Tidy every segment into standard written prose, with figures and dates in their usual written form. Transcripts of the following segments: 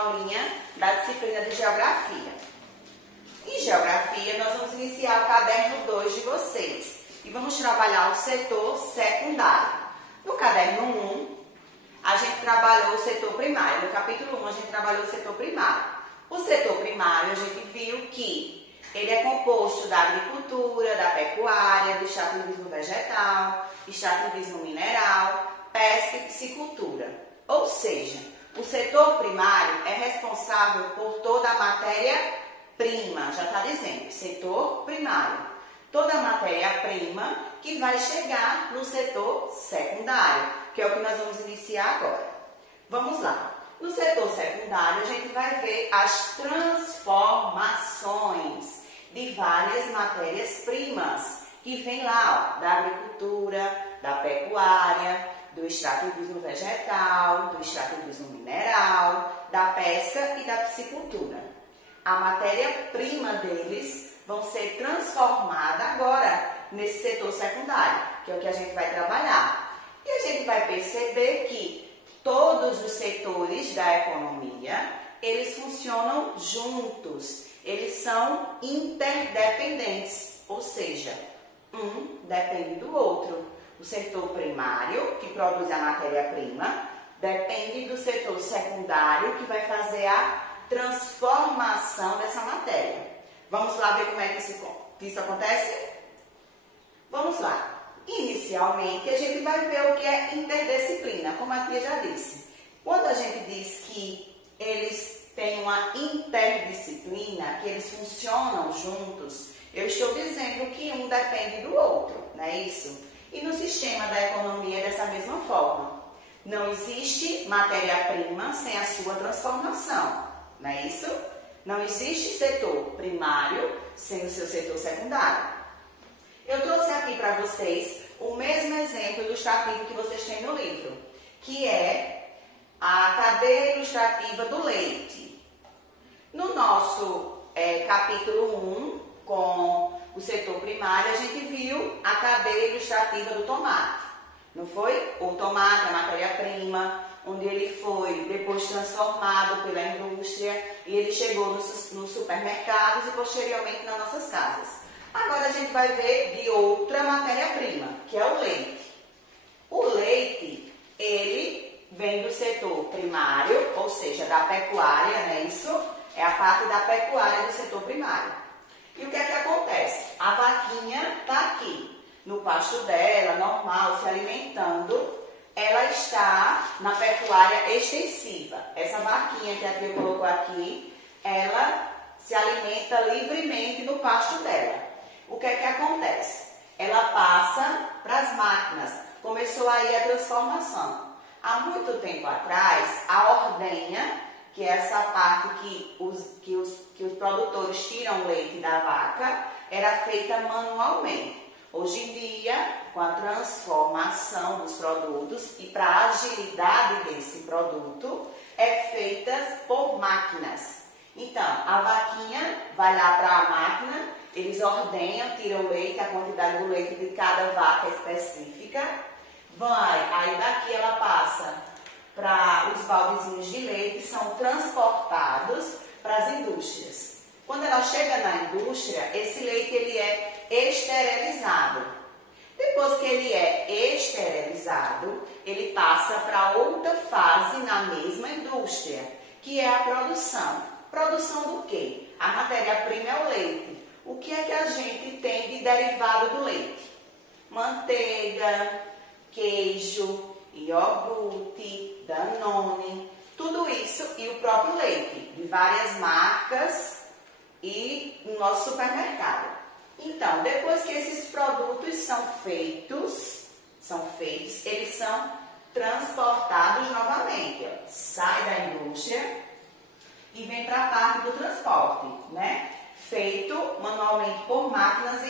aulinha da disciplina de Geografia. Em Geografia, nós vamos iniciar o caderno 2 de vocês e vamos trabalhar o setor secundário. No caderno 1, a gente trabalhou o setor primário. No capítulo 1, a gente trabalhou o setor primário. O setor primário, a gente viu que ele é composto da agricultura, da pecuária, do extrativismo vegetal, extrativismo mineral, pesca e piscicultura. Ou seja, o setor primário é responsável por toda a matéria-prima, já está dizendo, setor primário. Toda a matéria-prima que vai chegar no setor secundário, que é o que nós vamos iniciar agora. Vamos lá. No setor secundário, a gente vai ver as transformações de várias matérias-primas que vem lá, ó, da agricultura, da pecuária, do extrativismo vegetal, do extrativismo mineral, da pesca e da piscicultura. A matéria-prima deles vão ser transformada agora nesse setor secundário, que é o que a gente vai trabalhar. E a gente vai perceber que todos os setores da economia, eles funcionam juntos, eles são interdependentes, ou seja, um depende do outro. O setor primário, que produz a matéria-prima, depende do setor secundário, que vai fazer a transformação dessa matéria. Vamos lá ver como é que isso acontece? Vamos lá. Inicialmente, a gente vai ver o que é interdisciplina, como a tia já disse. Quando a gente diz que eles têm uma interdisciplina, que eles funcionam juntos, eu estou dizendo que um depende do outro, não é isso? E no sistema da economia é dessa mesma forma. Não existe matéria-prima sem a sua transformação, não é isso? Não existe setor primário sem o seu setor secundário. Eu trouxe aqui para vocês o mesmo exemplo ilustrativo que vocês têm no livro, que é a cadeia ilustrativa do leite. No nosso capítulo 1, com o setor primário, a gente viu a cadeia ilustrativa do tomate. Não foi? O tomate, a matéria-prima, onde ele foi depois transformado pela indústria e ele chegou nos supermercados e posteriormente nas nossas casas. Agora a gente vai ver de outra matéria-prima, que é o leite. O leite, ele vem do setor primário, ou seja, da pecuária, não é isso? É a parte da pecuária do setor primário. E o que é que acontece? A vaquinha está aqui, no pasto dela, normal, se alimentando. Ela está na pecuária extensiva. Essa vaquinha que a tia colocou aqui, ela se alimenta livremente no pasto dela. O que é que acontece? Ela passa para as máquinas. Começou aí a transformação. Há muito tempo atrás, a ordenha, que é essa parte que os produtores tiram leite da vaca, era feita manualmente. Hoje em dia, com a transformação dos produtos e para a agilidade desse produto, é feita por máquinas. Então, a vaquinha vai lá para a máquina, eles ordenham, tiram o leite, a quantidade do leite de cada vaca específica. Aí daqui ela passa para os baldezinhos de leite, são transportados para as indústrias. Quando ela chega na indústria, esse leite ele é esterilizado. Depois que ele é esterilizado, ele passa para outra fase na mesma indústria, que é a produção. Produção do quê? A matéria-prima é o leite. O que é que a gente tem de derivado do leite? Manteiga, queijo, iogurte, Danone, tudo isso e o próprio leite, de várias marcas e no nosso supermercado. Então, depois que esses produtos são feitos, eles são transportados novamente. Ó. Sai da indústria e vem para a parte do transporte, né? Feito manualmente por máquinas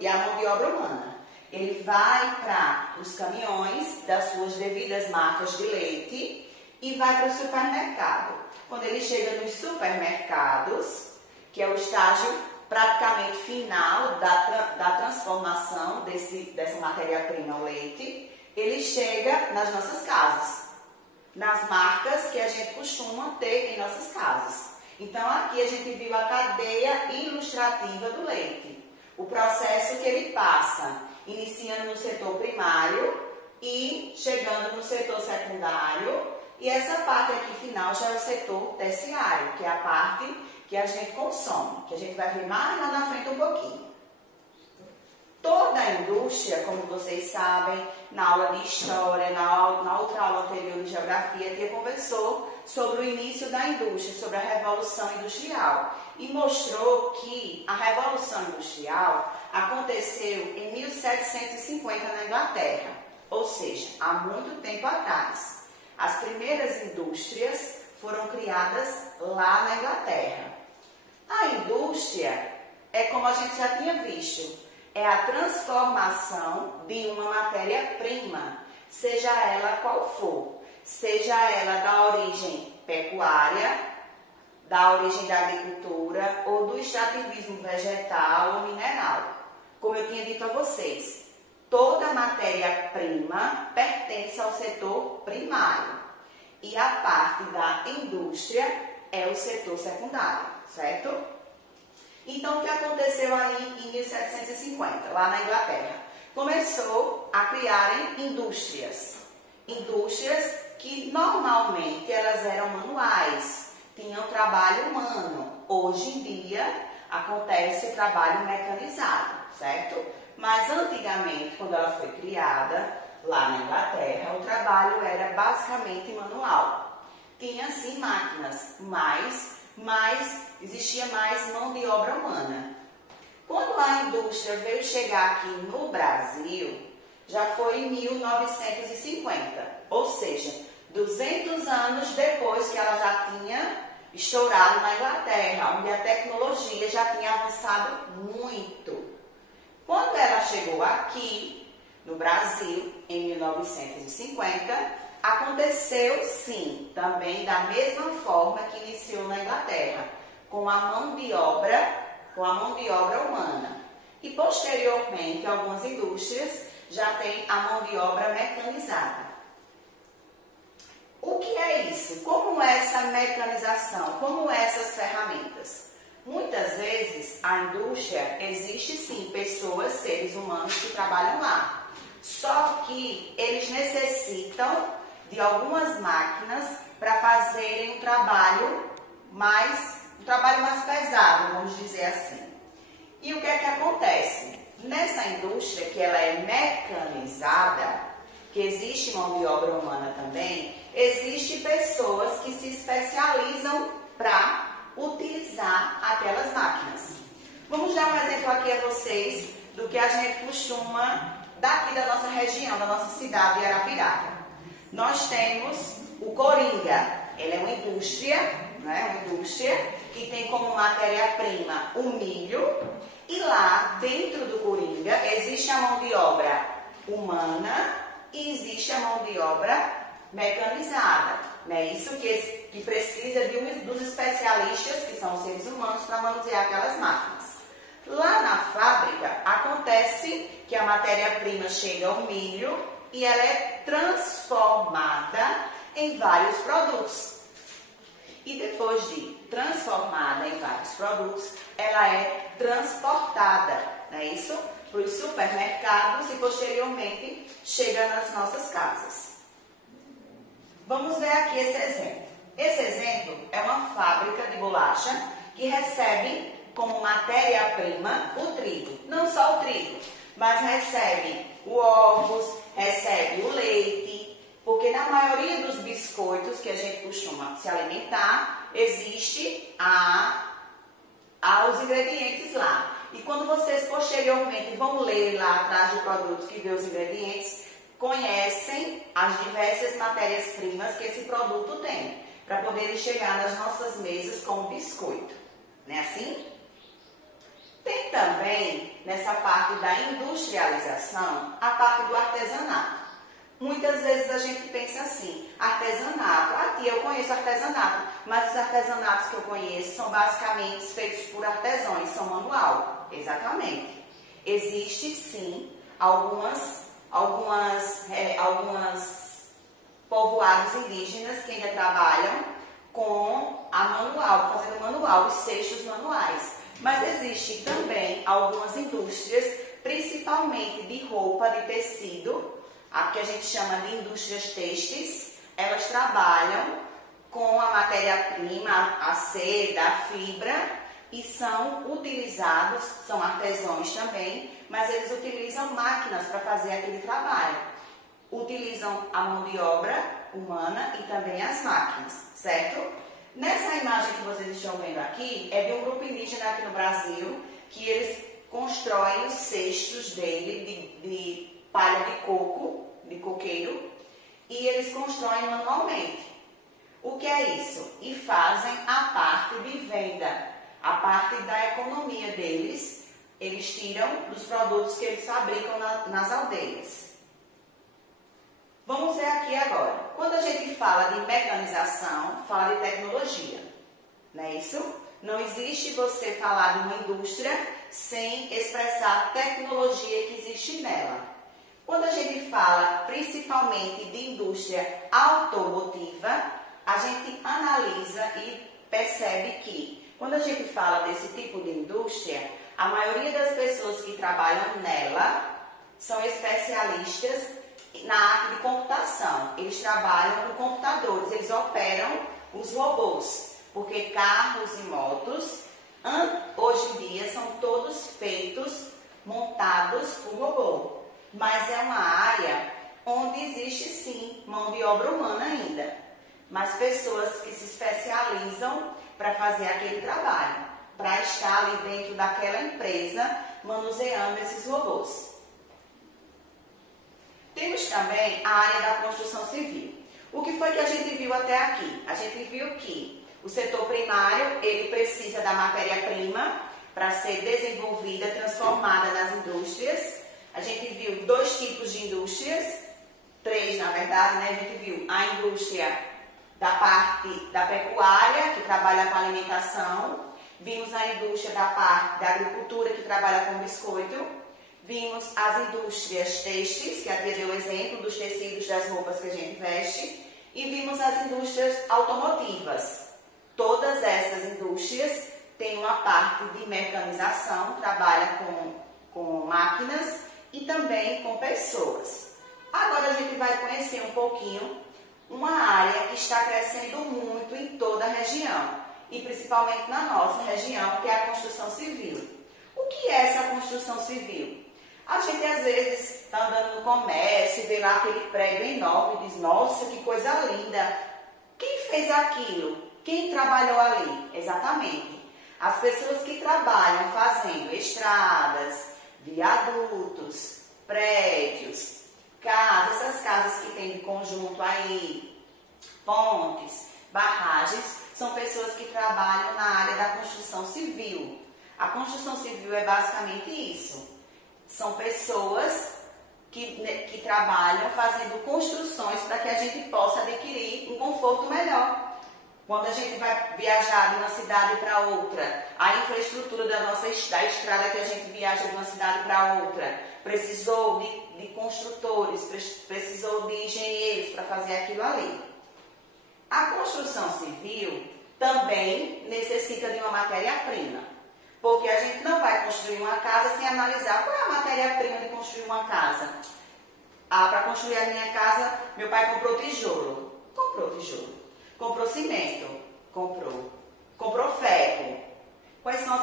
e a mão de obra humana. Ele vai para os caminhões das suas devidas marcas de leite e vai para o supermercado. Quando ele chega nos supermercados, que é o estágio praticamente final da transformação dessa matéria-prima, o leite, ele chega nas nossas casas. nas marcas que a gente costuma ter em nossas casas. Então, aqui a gente viu a cadeia ilustrativa do leite. O processo que ele passa, iniciando no setor primário e chegando no setor secundário. E essa parte aqui final já é o setor terciário, que é a parte que a gente consome, que a gente vai ver mais lá na frente um pouquinho. Toda a indústria, como vocês sabem, na aula de História, na outra aula anterior de Geografia, Tia conversou sobre o início da indústria, sobre a Revolução Industrial. E mostrou que a Revolução Industrial aconteceu em 1750 na Inglaterra, ou seja, há muito tempo atrás. As primeiras indústrias foram criadas lá na Inglaterra. A indústria é como a gente já tinha visto, é a transformação de uma matéria-prima, seja ela qual for, seja ela da origem pecuária, da origem da agricultura ou do extrativismo vegetal ou mineral. Como eu tinha dito a vocês, toda matéria-prima pertence ao setor primário e a parte da indústria é o setor secundário, certo? Então, o que aconteceu aí em 1750, lá na Inglaterra? Começou a criarem indústrias. Indústrias que normalmente elas eram manuais, tinham trabalho humano. Hoje em dia acontece o trabalho mecanizado, certo? Mas antigamente, quando ela foi criada, lá na Inglaterra, o trabalho era basicamente manual. Tinha sim máquinas, mas existia mais mão de obra humana. Quando a indústria veio chegar aqui no Brasil, já foi em 1950, ou seja, 200 anos depois que ela já tinha estourado na Inglaterra, onde a tecnologia já tinha avançado muito. Quando ela chegou aqui, no Brasil, em 1950, aconteceu sim, também da mesma forma que iniciou na Inglaterra, com a mão de obra humana. E posteriormente, algumas indústrias já têm a mão de obra mecanizada. O que é isso? Como é essa mecanização? Como essas ferramentas? Muitas vezes, a indústria, existe sim pessoas, seres humanos que trabalham lá. Só que eles necessitam de algumas máquinas para fazerem um trabalho mais pesado, vamos dizer assim. E o que é que acontece? Nessa indústria, que ela é mecanizada, que existe mão de obra humana também, existem pessoas que se especializam para utilizar aquelas máquinas. Vamos dar um exemplo aqui a vocês do que a gente costuma, daqui da nossa região, da nossa cidade de Arapiraca. Nós temos o Coringa, ele é uma indústria, né? Uma indústria que tem como matéria-prima o milho, e lá dentro do Coringa existe a mão de obra humana e existe a mão de obra mecanizada, né? Isso que precisa dos especialistas, que são os seres humanos, para manusear aquelas máquinas. Lá na fábrica, acontece que a matéria-prima chega ao milho e ela é transformada em vários produtos. E depois de transformada em vários produtos, ela é transportada, não é isso? Para os supermercados e posteriormente chega nas nossas casas. Vamos ver aqui esse exemplo. Esse exemplo é uma fábrica de bolacha que recebe como matéria-prima o trigo. Não só o trigo, mas recebe os ovos, recebe o leite, porque na maioria dos biscoitos que a gente costuma se alimentar, existe os ingredientes lá. E quando vocês posteriormente vão ler lá atrás do produto que vê os ingredientes, conhecem as diversas matérias-primas que esse produto tem, para poderem chegar nas nossas mesas com o biscoito. Não é assim? Tem também, nessa parte da industrialização, a parte do artesanato. Muitas vezes a gente pensa assim, artesanato, tia, eu conheço artesanato, mas os artesanatos que eu conheço são basicamente feitos por artesãos, são manual. Exatamente. Existe sim algumas povoados indígenas que ainda trabalham com a manual, fazendo manual, os cestos manuais. Mas existe também algumas indústrias, principalmente de roupa, de tecido, a que a gente chama de indústrias têxteis. Elas trabalham com a matéria-prima, a seda, a fibra, e são utilizados, são artesãos também, mas eles utilizam máquinas para fazer aquele trabalho. Utilizam a mão de obra humana e também as máquinas, certo? Nessa imagem que vocês estão vendo aqui, é de um grupo indígena aqui no Brasil, que eles constroem os cestos dele de palha de coco, de coqueiro, e eles constroem manualmente. O que é isso? E fazem a parte de venda, a parte da economia deles, eles tiram dos produtos que eles fabricam nas aldeias. Vamos ver aqui agora. Quando a gente fala de mecanização, fala de tecnologia, não é isso? Não existe você falar de uma indústria sem expressar a tecnologia que existe nela. Quando a gente fala principalmente de indústria automotiva, a gente analisa e percebe que quando a gente fala desse tipo de indústria, a maioria das pessoas que trabalham nela são especialistas na área de computação. Eles trabalham com computadores, eles operam os robôs, porque carros e motos, hoje em dia, são todos feitos, montados por robô. Mas é uma área onde existe, sim, mão de obra humana ainda. Mas pessoas que se especializam para fazer aquele trabalho, para estar ali dentro daquela empresa, manuseando esses robôs. Temos também a área da construção civil. O que foi que a gente viu até aqui? A gente viu que o setor primário, ele precisa da matéria-prima para ser desenvolvida, transformada nas indústrias. A gente viu 2 tipos de indústrias, 3 na verdade, né? A gente viu a indústria da parte da pecuária, que trabalha com alimentação. Vimos a indústria da parte da agricultura, que trabalha com biscoito. Vimos as indústrias têxteis, que a Tia deu o exemplo dos tecidos das roupas que a gente veste. E vimos as indústrias automotivas. Todas essas indústrias têm uma parte de mecanização, trabalha com máquinas e também com pessoas. Agora a gente vai conhecer um pouquinho uma área que está crescendo muito em toda a região, e principalmente na nossa região, que é a construção civil. O que é essa construção civil? A gente às vezes está andando no comércio, vê lá aquele prédio enorme e diz, nossa, que coisa linda! Quem fez aquilo? Quem trabalhou ali? Exatamente. As pessoas que trabalham fazendo estradas, viadutos, prédios, casas, essas casas que tem de conjunto aí, pontes, barragens, são pessoas que trabalham na área da construção civil. A construção civil é basicamente isso. São pessoas que trabalham fazendo construções para que a gente possa adquirir um conforto melhor. Quando a gente vai viajar de uma cidade para outra, a infraestrutura da estrada que a gente viaja de uma cidade para outra, precisou de construtores, precisou de engenheiros para fazer aquilo ali. A construção civil também necessita de uma matéria-prima, porque a gente não vai construir uma casa sem analisar qual é a matéria-prima de construir uma casa. Para construir a minha casa, meu pai comprou tijolo. Comprou tijolo. Comprou cimento? Comprou. Comprou ferro. Quais são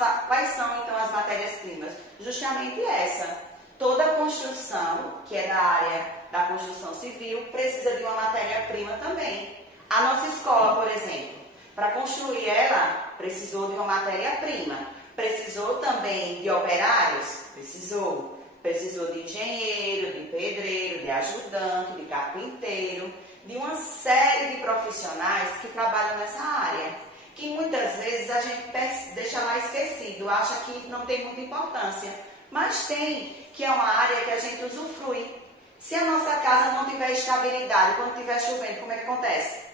então as matérias-primas? Justamente essa. Toda construção, que é da área da construção civil, precisa de uma matéria-prima também. A nossa escola, por exemplo, para construir ela, precisou de uma matéria-prima. Precisou também de operários? Precisou. Precisou de engenheiro, de pedreiro, de ajudante, de carpinteiro, de uma série de profissionais que trabalham nessa área, que muitas vezes a gente deixa lá esquecido, acha que não tem muita importância, mas tem, que é uma área que a gente usufrui. Se a nossa casa não tiver estabilidade, quando estiver chovendo, como é que acontece?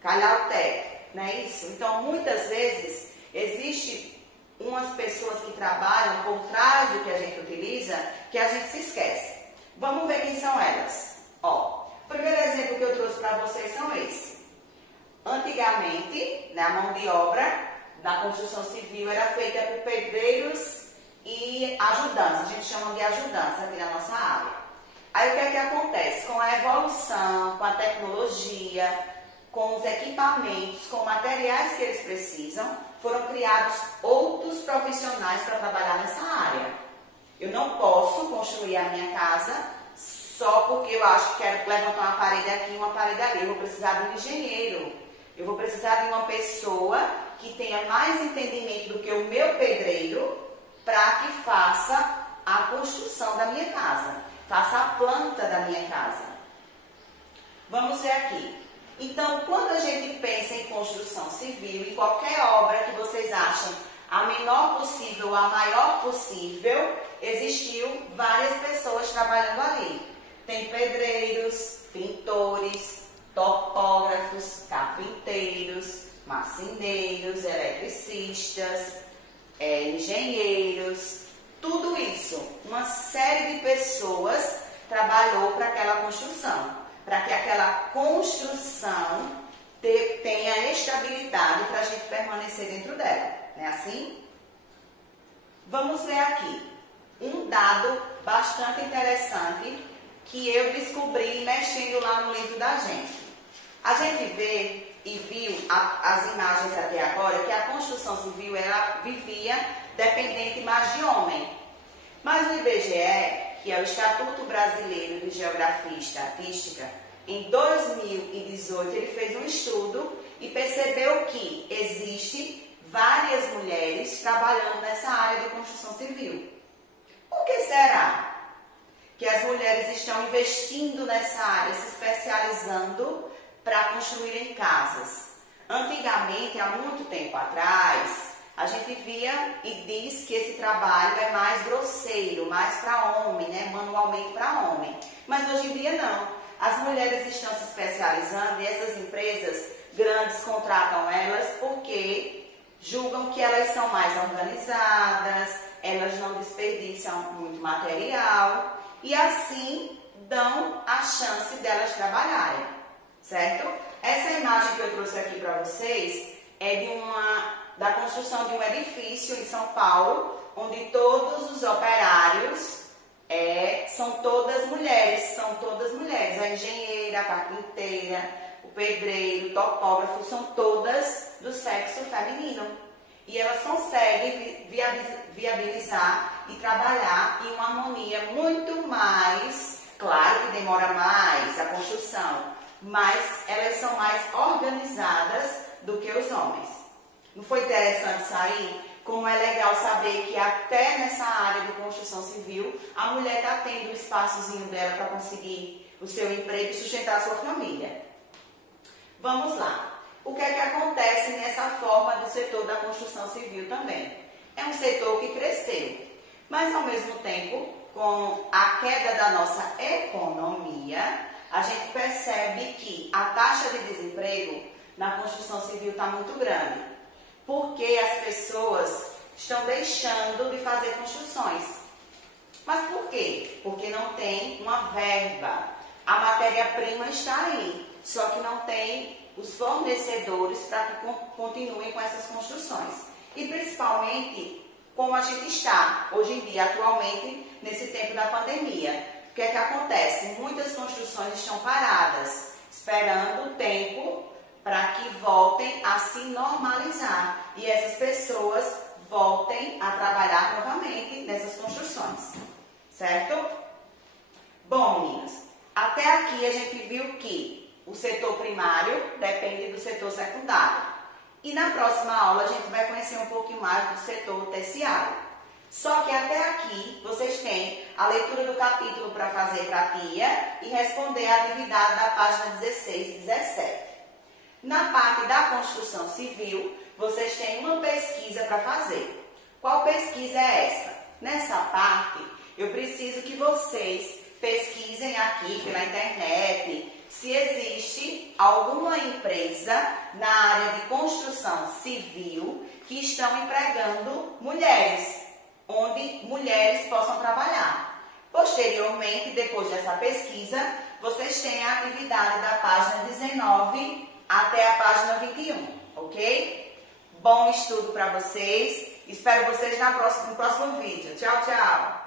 Calhar o teto, não é isso? Então, muitas vezes, existe umas pessoas que trabalham por trás do que a gente utiliza, que a gente se esquece. Vamos ver quem são elas. primeiro exemplo que eu trouxe para vocês são esses. Antigamente, a mão de obra da construção civil era feita por pedreiros e ajudantes, a gente chama de ajudantes aqui na nossa área. Aí o que é que acontece? Com a evolução, com a tecnologia, com os equipamentos, com materiais que eles precisam, foram criados outros profissionais para trabalhar nessa área. Eu não posso construir a minha casa só porque eu acho que quero levantar uma parede aqui e uma parede ali. Eu vou precisar de um engenheiro, eu vou precisar de uma pessoa que tenha mais entendimento do que o meu pedreiro para que faça a construção da minha casa, faça a planta da minha casa. Vamos ver aqui. Então, quando a gente pensa em construção civil, em qualquer obra que vocês acham a menor possível ou a maior possível, existiu várias pessoas trabalhando ali. Tem pedreiros, pintores, topógrafos, carpinteiros, marceneiros, eletricistas, engenheiros, tudo isso. Uma série de pessoas trabalhou para aquela construção, para que aquela construção tenha estabilidade para a gente permanecer dentro dela. Não é assim? Vamos ver aqui um dado bastante interessante que eu descobri mexendo lá no livro da gente. A gente vê e viu as imagens até agora que a construção civil ela vivia dependente mais de homem. Mas o IBGE, que é o Instituto Brasileiro de Geografia e Estatística, em 2018 ele fez um estudo e percebeu que existe várias mulheres trabalhando nessa área de construção civil. Por que será que as mulheres estão investindo nessa área, se especializando para construírem casas? Antigamente, há muito tempo atrás, a gente via e diz que esse trabalho é mais grosseiro, mais para homem, manualmente para homem. Mas hoje em dia não. As mulheres estão se especializando e essas empresas grandes contratam elas porque julgam que elas são mais organizadas, elas não desperdiçam muito material e assim dão a chance delas trabalharem, certo? Essa imagem que eu trouxe aqui para vocês é da construção de um edifício em São Paulo, onde todos os operários são todas mulheres, a engenheira, a carpinteira, o pedreiro, o topógrafo, são todas do sexo feminino. E elas conseguem viabilizar e trabalhar em uma harmonia muito mais, claro que demora mais a construção, mas elas são mais organizadas do que os homens. Não foi interessante isso aí? Como é legal saber que até nessa área de construção civil, a mulher está tendo o espaçozinho dela para conseguir o seu emprego e sustentar a sua família. Vamos lá. O que é que acontece nessa forma do setor da construção civil também? É um setor que cresceu, mas ao mesmo tempo, com a queda da nossa economia, a gente percebe que a taxa de desemprego na construção civil está muito grande. Porque as pessoas estão deixando de fazer construções. Mas por quê? Porque não tem uma verba. A matéria-prima está aí, só que não tem os fornecedores para que continuem com essas construções. E principalmente como a gente está hoje em dia, atualmente, nesse tempo da pandemia. O que é que acontece? Muitas construções estão paradas, esperando o tempo para que voltem a se normalizar e essas pessoas voltem a trabalhar novamente nessas construções, certo? Bom, meninas, até aqui a gente viu que o setor primário depende do setor secundário e na próxima aula a gente vai conhecer um pouquinho mais do setor terciário. Só que até aqui vocês têm a leitura do capítulo para fazer para a tia e responder a atividade da página 16 e 17. Na parte da construção civil, vocês têm uma pesquisa para fazer. Qual pesquisa é essa? Nessa parte, eu preciso que vocês pesquisem aqui pela internet se existe alguma empresa na área de construção civil que estão empregando mulheres, onde mulheres possam trabalhar. Posteriormente, depois dessa pesquisa, vocês têm a atividade da página 19 até a página 21, ok? Bom estudo para vocês. Espero vocês no próximo vídeo. Tchau, tchau!